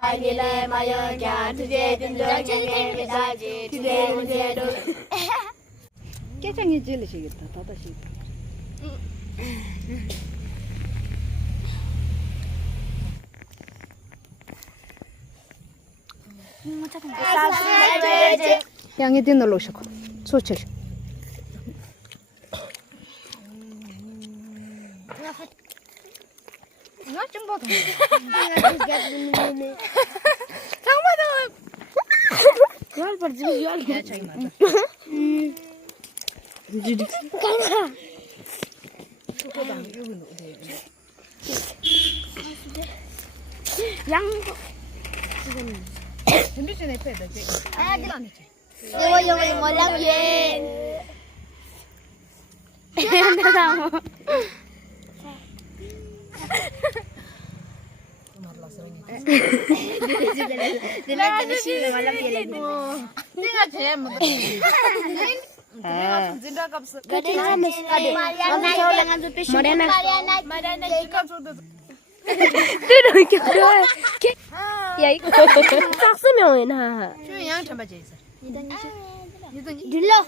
아니래 마여냐 두제 든정에 다지 두제 문제도 깨장이 질리시겠다. 다다시. 양이 뒤로 오시고 소칠. 이거 좀 봐. 그걸 버지 유알 야 차이 맞아. 소고당 여기 넣어. 양 준비 좀 해야 돼. 아, 이거 뭐라고 해. 내가 뭐. 내가 제일 먼저. 내가 진짜 값을. 야 이거 싹 쓰면 왜나 주영 참바지 있어. 들러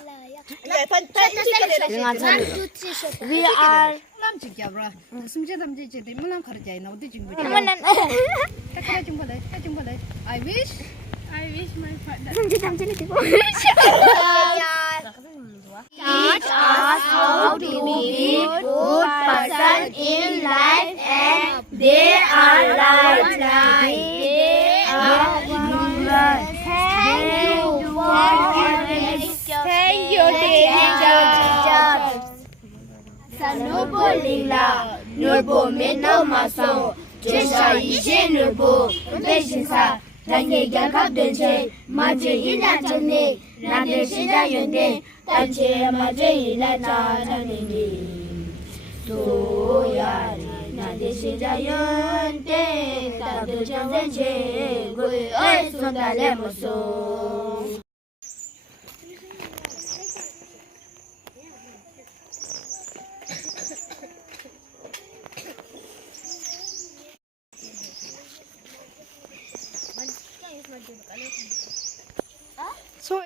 We are 남 지켜봐. 숨지 담지지 대문남 가르자 나 어디 지금 보자. 한번은 그래 좀 받아. 좀 받아. I wish my father. 숨지 담지는 되고 Teach us how to be good person in life and they are like they are human. Thank you teacher. Sa nubolila, nubo meno maso, jesha ishe nubo, beshinsa, dange gakap denche, maje ina chane, nade shida yonde, 단체 마제 일하자 자네니 소야리 나대 시자연대 따뜻 전생체 구의 손달래 모소 So